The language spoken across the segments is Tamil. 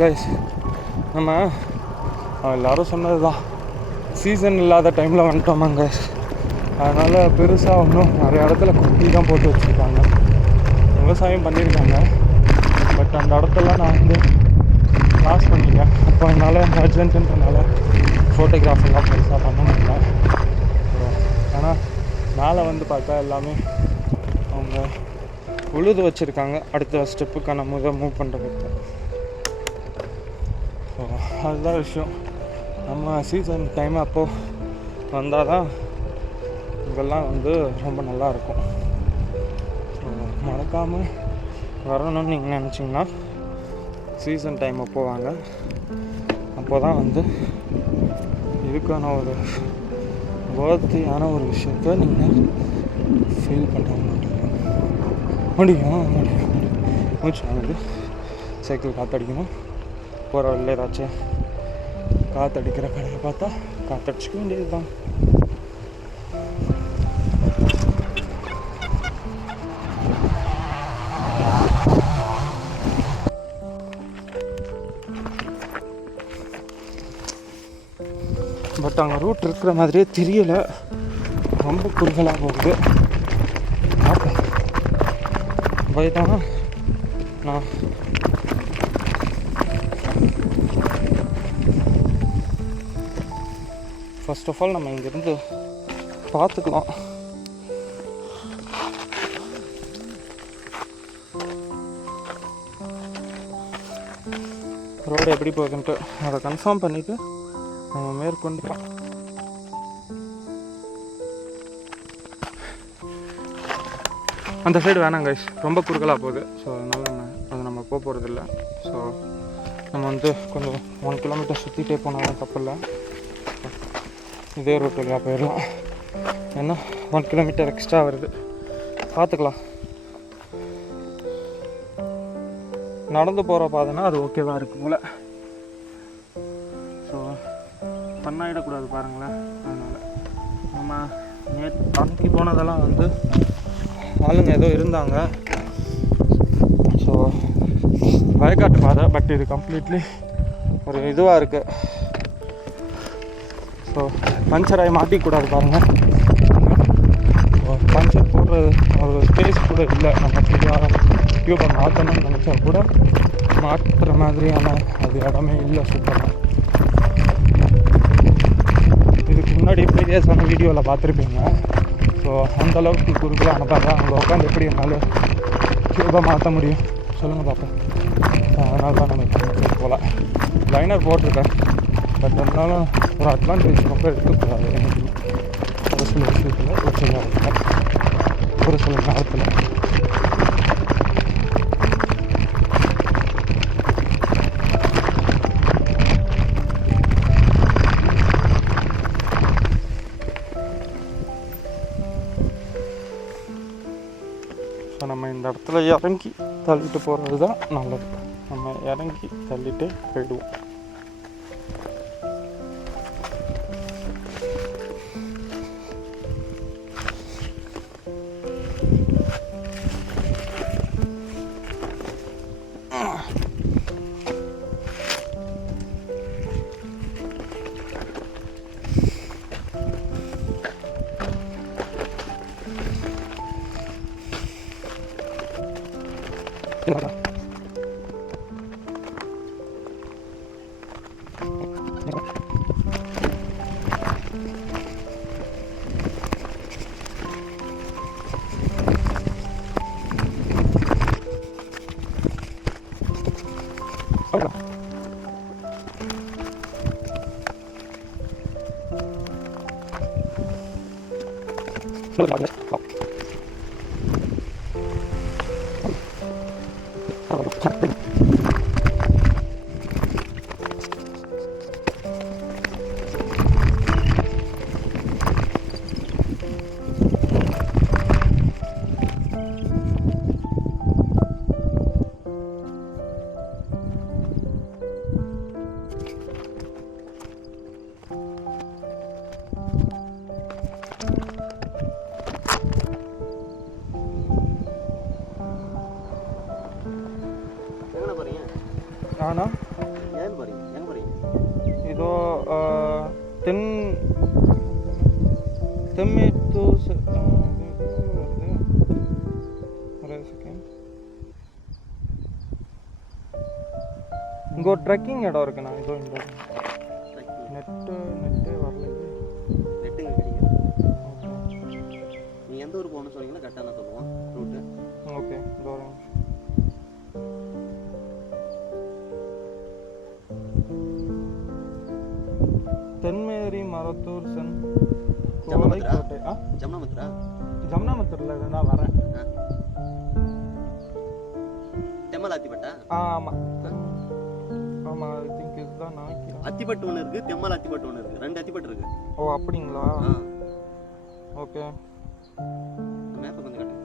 கைஸ், நம்ம எல்லோரும் சொன்னது தான், சீசன் இல்லாத டைமில் வந்துட்டோமாங்க கைஸ். அதனால் பெருசாக ஒன்றும் நிறைய இடத்துல குட்டி தான் போட்டு வச்சுருக்காங்க, விவசாயம் பண்ணியிருக்காங்க. பட் அந்த இடத்துல நான் வந்து லாஸ் பண்ணிட்டேன். அப்போ என்னால் அர்ஜென்ட்டுன்றனால ஃபோட்டோகிராஃபெல்லாம் பெருசாக பண்ண முடியல. ஆனால் மேலே வந்து பார்த்தா எல்லாமே அவங்க உழுது வச்சுருக்காங்க அடுத்த ஸ்டெப்புக்கான மூவ் பண்ணுறதுக்கு. ஸோ அதுதான் விஷயம். நம்ம சீசன் டைம் அப்போது வந்தால் தான் இதெல்லாம் வந்து ரொம்ப நல்லாயிருக்கும். ஸோ மறக்காமல் வரணும்னு நீங்கள் நினச்சிங்கன்னா சீசன் டைம் அப்போ வாங்க. அப்போ தான் வந்து இதுக்கான ஒரு வேர்த்தியான ஒரு விஷயத்த நீங்கள் ஃபீல் பண்ண முடியும். மூச்சு வாங்குது, சைக்கிள் காற்றடிக்கணும். போகிற வழியில் ஏதாச்சும் காற்றடிக்கிற கடையை பார்த்தா காற்றடிச்சிக்க வேண்டியது தான். பட் அங்கே ரூட் இருக்கிற மாதிரியே தெரியலை, ரொம்ப குறுகலாக போகுது. போயிட்டானா நான் ஃபர்ஸ்ட் ஆஃப் ஆல் நம்ம இங்கேருந்து பார்த்துக்கலாம். ரோடு எப்படி போகுதுன்ட்டு அதை கன்ஃபார்ம் பண்ணிவிட்டு நம்ம மேற்கொண்டுக்கலாம். அந்த சைடு வேணாம் கைஸ், ரொம்ப குறுகலாக போகுது. ஸோ அதனால் நம்ம போக போகிறதில்ல. ஸோ நம்ம வந்து கொஞ்சம் 1 கிலோமீட்டர் சுற்றிட்டே போனாலும் தப்பில்லை. இதே ரூட் வழியாக போயிடலாம். ஏன்னா 1 கிலோமீட்டர் எக்ஸ்ட்ரா வருது, பார்த்துக்கலாம். நடந்து போகிற பாதைன்னா அது ஓகேவாக இருக்குது போல். ஸோ பண்ணாயிடக்கூடாது பாருங்களேன். அதனால் நம்ம அன்றைக்கி போனதெல்லாம் வந்து ஆளுங்க ஏதோ இருந்தாங்க. ஸோ வயக்காட்டு பாதை, பட் இது கம்ப்ளீட்லி ஒரு இதுவாக இருக்குது. ஸோ பஞ்சராகி மாட்டிக்கூடாது பாருங்கள். பஞ்சர் போடுறது ஒரு ஸ்பேஸ் கூட இல்லை. நம்ம சரியாக டியூபை மாற்றணும்னு நினச்சா கூட மாற்றுற மாதிரியான அது இடமே இல்லை சுத்தமாக. இதுக்கு முன்னாடி ப்ரீவியஸான வீடியோவில் பார்த்துருப்பீங்க. ஸோ அந்தளவுக்கு குறுக்கெலாம் அனுப்பாங்க. அங்கே உட்காந்து எப்படி இருந்தாலும் டியூபை மாற்ற முடியும் சொல்லுங்கள் பார்ப்போம். அதனால தான் நம்ம போகலாம். லைனர் போட்டிருக்கேன், பட் இருந்தாலும் ஒரு அட்வான்டேஜ் ரொம்ப எடுத்துக்கூடாது. ஒரு சில விஷயத்தில் ஒரு சில நேரத்தில் ஸோ நம்ம இந்த இடத்துல இறங்கி தள்ளிட்டு போகிறது தான் நல்லது. நம்ம இறங்கி தள்ளிட்டே போயிடுவோம். நானா ஏன் போகிறீங்க எங்கே போகிறீங்க? இதோ தெம்மெட்டு ஒரே செகண்ட். இங்கே ஒரு ட்ரெக்கிங் இடம் இருக்குண்ணா. இதோ இந்த நெட்டு வரல. நெட்டுங்க கிடைக்கும். நீங்கள் எந்த ஊருக்கு போகணும்னு சொன்னீங்கன்னா கரெக்டாக நான் சொல்லுவோம் ரூட்டு. ஓகே இதோ தென்மேரி மரத்தூர் கோட்டை. ஜம்னாமத்தூர்ல நான் வரேன். தெம்மலாத்திப்பட்டா? ஆமாம் ஆமாம், ஐ திங்க் இதுதான் நினைக்கிறேன். அத்திப்பட்டு ஒன்று இருக்குது, தெம்மல் அத்திப்பட்டு ஒன்று இருக்குது. 2 அத்திப்பட்டு இருக்குது. ஓ அப்படிங்களா? ஓகே. மேப்பை கொஞ்சம் கட்டுங்க.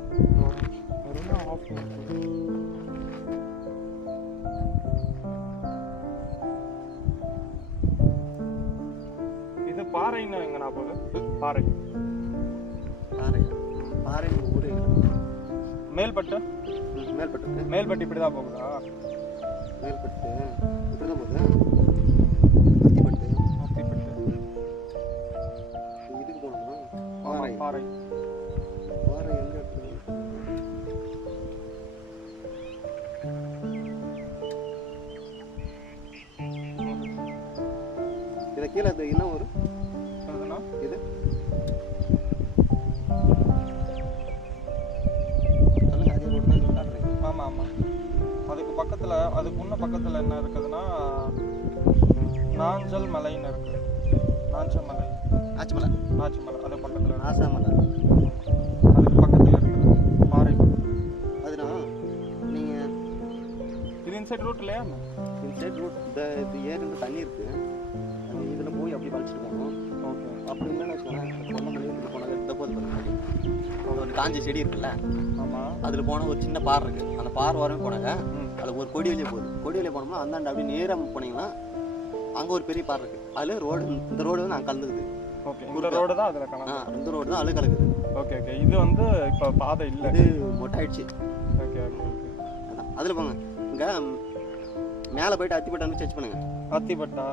இது பாறைன்னு எங்கண்ணா போகுது? பாறை ஊரே மேல்பட்டு. மேல்பட்டு இப்படி தான் போகுதா? மேல்பட்டு இப்படி தான் போகுது. அத்திப்பட்டு இதுக்கு போகணுமா? பாறை எங்கே இருக்குது? இதை கீழே அது என்ன ஒரு இது சொல்லுங்க. அதே ரோடு தான் காட்டுறீங்க. ஆமாம். அதுக்கு பக்கத்தில், அதுக்கு முன்ன பக்கத்தில் என்ன இருக்குதுன்னா நாஞ்சல் மலைன்னு இருக்குது. நாச்சமலை, ஆச்சிமலை, அது பக்கத்தில். ஆசாமலை அதுக்கு பக்கத்தில் இருக்குது பாறை. அதுனா நீங்கள் இது இன்சைட் ரூட் இல்லையா? Inside root. இது ஏற்கனவே தண்ணி இருக்குது. இதில் போய் அப்படி வலிச்சுட்டு போகணும். ஓகே. அப்படி இல்லைன்னு வச்சுக்கோங்களேன், கொல்லமலை இப்படி போனாங்க எடுத்த போது பாருங்க. ஒரு காஞ்ச செடி இருக்குல்ல, ஆமாம், அதில் போனால் ஒரு சின்ன பாறை இருக்குது. அந்த பாறை வரவே போனாங்க. அது ஒரு கொடி வழியே போகுது. கொடி வழியே போனோம்னா அந்தாண்ட அப்படியே நேராக போனீங்கன்னா அங்கே ஒரு பெரிய பாறை இருக்குது. அதில் ரோடு, இந்த ரோடு வந்து நாங்கள் கலந்துக்குது. ஓகே. இந்த ரோடு தான் அதில் கலந்து. இந்த ரோடு தான் அதில் கலக்குது. ஓகே. இது வந்து இப்போ பாதை இல்லை, இது மொட்டாயிடுச்சு. ஓகே. அதான் அதில் போங்க. இங்கே மேலே போயிட்டு அத்திப்பட்டை வந்து சர்ச் பண்ணுங்க. அத்திப்பட்டா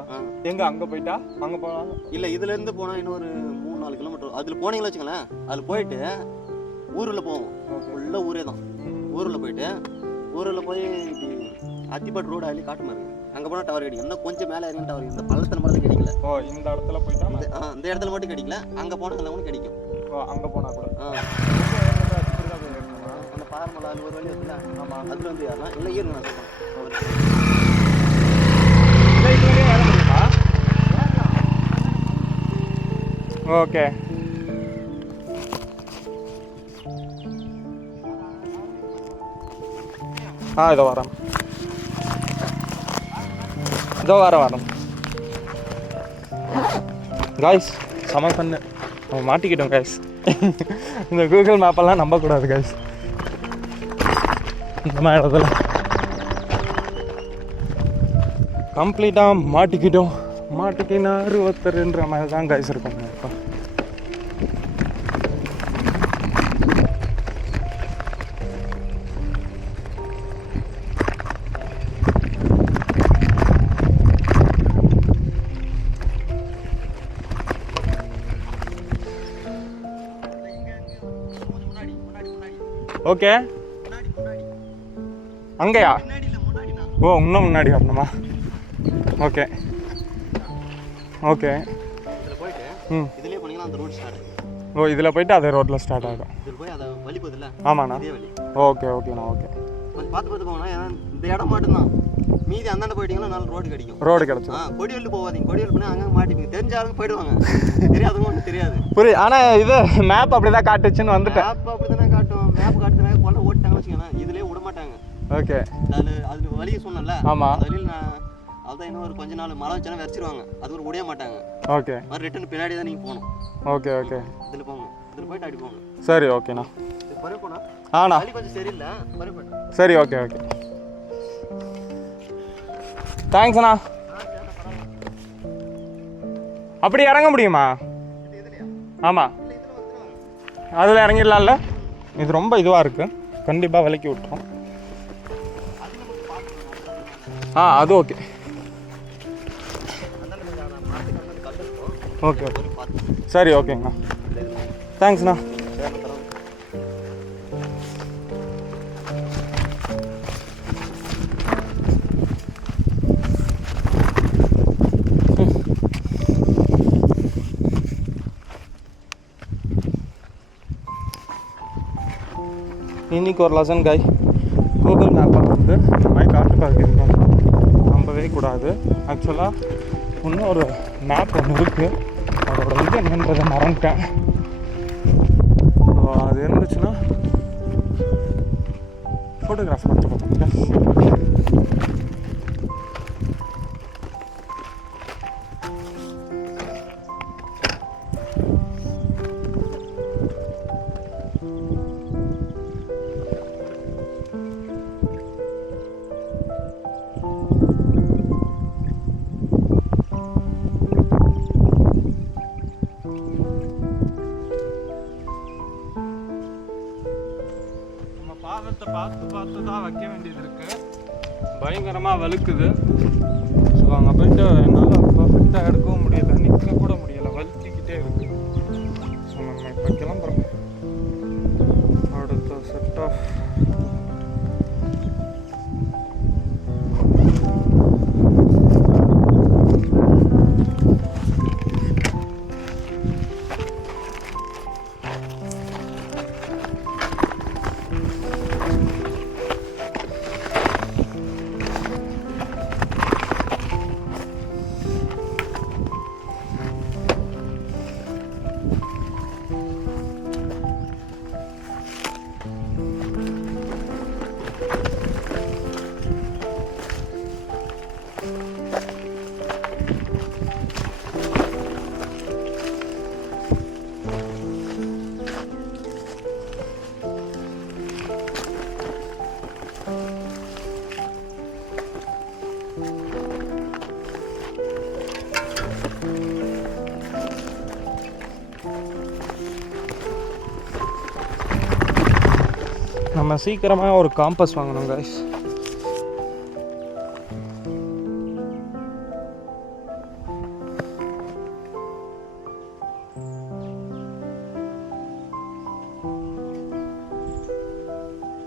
எங்க? அங்கே போயிட்டா அங்கே போகலாம். இல்லை, இதுலேருந்து போனால் இன்னொரு 3-4 கிலோமீட்டர். அதில் போனீங்களா வச்சுங்களேன், அதில் போயிட்டு ஊரில் போவோம். ஃபுல்லாக ஊரே தான். ஊரில் போயிட்டு ஊரில் போய் இப்படி அத்திப்பட்டு ரோடு அதிலே காட்டு மாதிரி அங்கே போனால் டவர் கிடைக்கும். இன்னும் கொஞ்சம் மேலே இறங்கி டவர். இந்த பள்ளத்தில் மட்டும் கிடைக்கல. ஓ, இந்த இடத்துல போயிட்டா இந்த இடத்துல மட்டும் கிடைக்கல. அங்கே போனால் கூட கிடைக்கும். ஓ, அங்கே போனால் கூட. அந்த பாரமலை அது ஒரு வழி இருக்குல்ல. ஆமாம், அதில் வந்து ஏறலாம். இல்லை ஏறுங்க, நான் சொல்கிறேன். ஓகே. இதோ வரேன். காய்ஸ், செம பண்ணு. நம்ம மாட்டிக்கிட்டோம் காய்ஸ். இந்த கூகுள் மேப்பெல்லாம் நம்பக்கூடாது காய்ஸ். இந்த மாதிரி இடத்துல கம்ப்ளீட்டாக மாட்டிக்கினாரு ஒருத்தருன்ற மாதிரி தான் காய்ஸ் இருக்கும். இப்போ ஓகே. அங்கேயா? ஓ, இன்னும் முன்னாடி வரணுமா? ஓகே. இதுலயே போனீங்கன்னா அந்த ரோட் ஸ்டார்ட் ஆகும். ஓ, இதில் போயிட்டு அதே ரோட்டில் ஸ்டார்ட் ஆகும். இதில் போய் அதை வழி போதில்ல? ஆமாண்ணா. ஓகேண்ணா. ஓகே. கொஞ்சம் பார்த்து போகணும். ஏன்னா இந்த இடம் மட்டும்தான். மீதி அந்தாண்ட போயிட்டீங்கன்னா நல்ல ரோடு கிடைக்கும். ரோடு கிடைக்கும். கொடிவெள்ளி போகாதீங்க. கொடிவெள்ளி போனால் அங்கே மாட்டிப்பீங்க. தெரிஞ்சாலும் போயிடுவாங்க, தெரியாதவங்க ஒன்றும் தெரியாது. புரியுது. ஆனால் இது மேப் அப்படி தான் காட்டுச்சுன்னு வந்துட்டேன். மேப் அப்படி தானே காட்டும். மேப் காட்டுனாங்க கொள்ள ஓட்டாங்கன்னு வச்சுக்கோங்களேன், இதுலேயே விட மாட்டாங்க. ஓகே. அது வழியை சொன்னல. ஆமாம். அந்த வழியில் நான் அதுதான் இன்னும் ஒரு கொஞ்ச நாள் மழை வச்சாலும் வரைச்சிருவாங்க. அது ஒரு உடைய மாட்டாங்க. ஓகே. ரிட்டர்ன் பின்னாடி தான் நீங்கள் போகணும். ஓகே. இதில் போங்க. இதில் போயிட்டு அடி போங்க. சரி, ஓகேண்ணா. பரவ போனா வழி கொஞ்சம் சரியில்லை. சரி, ஓகே. தேங்க்ஸ் அண்ணா. அப்படி இறங்க முடியுமா? ஆமாம், அதில் இறங்கிடலாம்ல. இது ரொம்ப இதுவாக இருக்குது. கண்டிப்பாக விலக்கி விட்டுரும். அது ஓகே ஓகே சரி ஓகேங்கண்ணா தேங்க்ஸ்ண்ணா. இன்னைக்கு ஒரு லெசன் காய், கூகுள் மேப்பை வந்து இந்த மாதிரி காட்டு பகுதிக்கு நம்பவே கூடாது. ஆக்சுவலாக இன்னும் ஒரு மேப் ஒன்று இருக்குது, அதோட இது என்னன்றதை மறந்துட்டேன். ஸோ அது இருந்துச்சுன்னா ஃபோட்டோகிராஃப் பண்ணி பார்த்துங்க. பாதத்தை பார்த்து தான் வைக்க வேண்டியது இருக்குது, பயங்கரமாக வழுக்குது. ஸோ அங்கே போயிட்டு என்னால் பர்ஃபெக்டாக எடுக்கவும் முடியலை, நிற்க கூட முடியலை, வழுக்கிக்கிட்டே இருக்குது. ஸோ நம்ம இப்போ கிளம்புறோம். அடுத்த செட் ஆஃப் நம்ம சீக்கிரமாக ஒரு காம்பஸ் வாங்கணும் கைஸ்.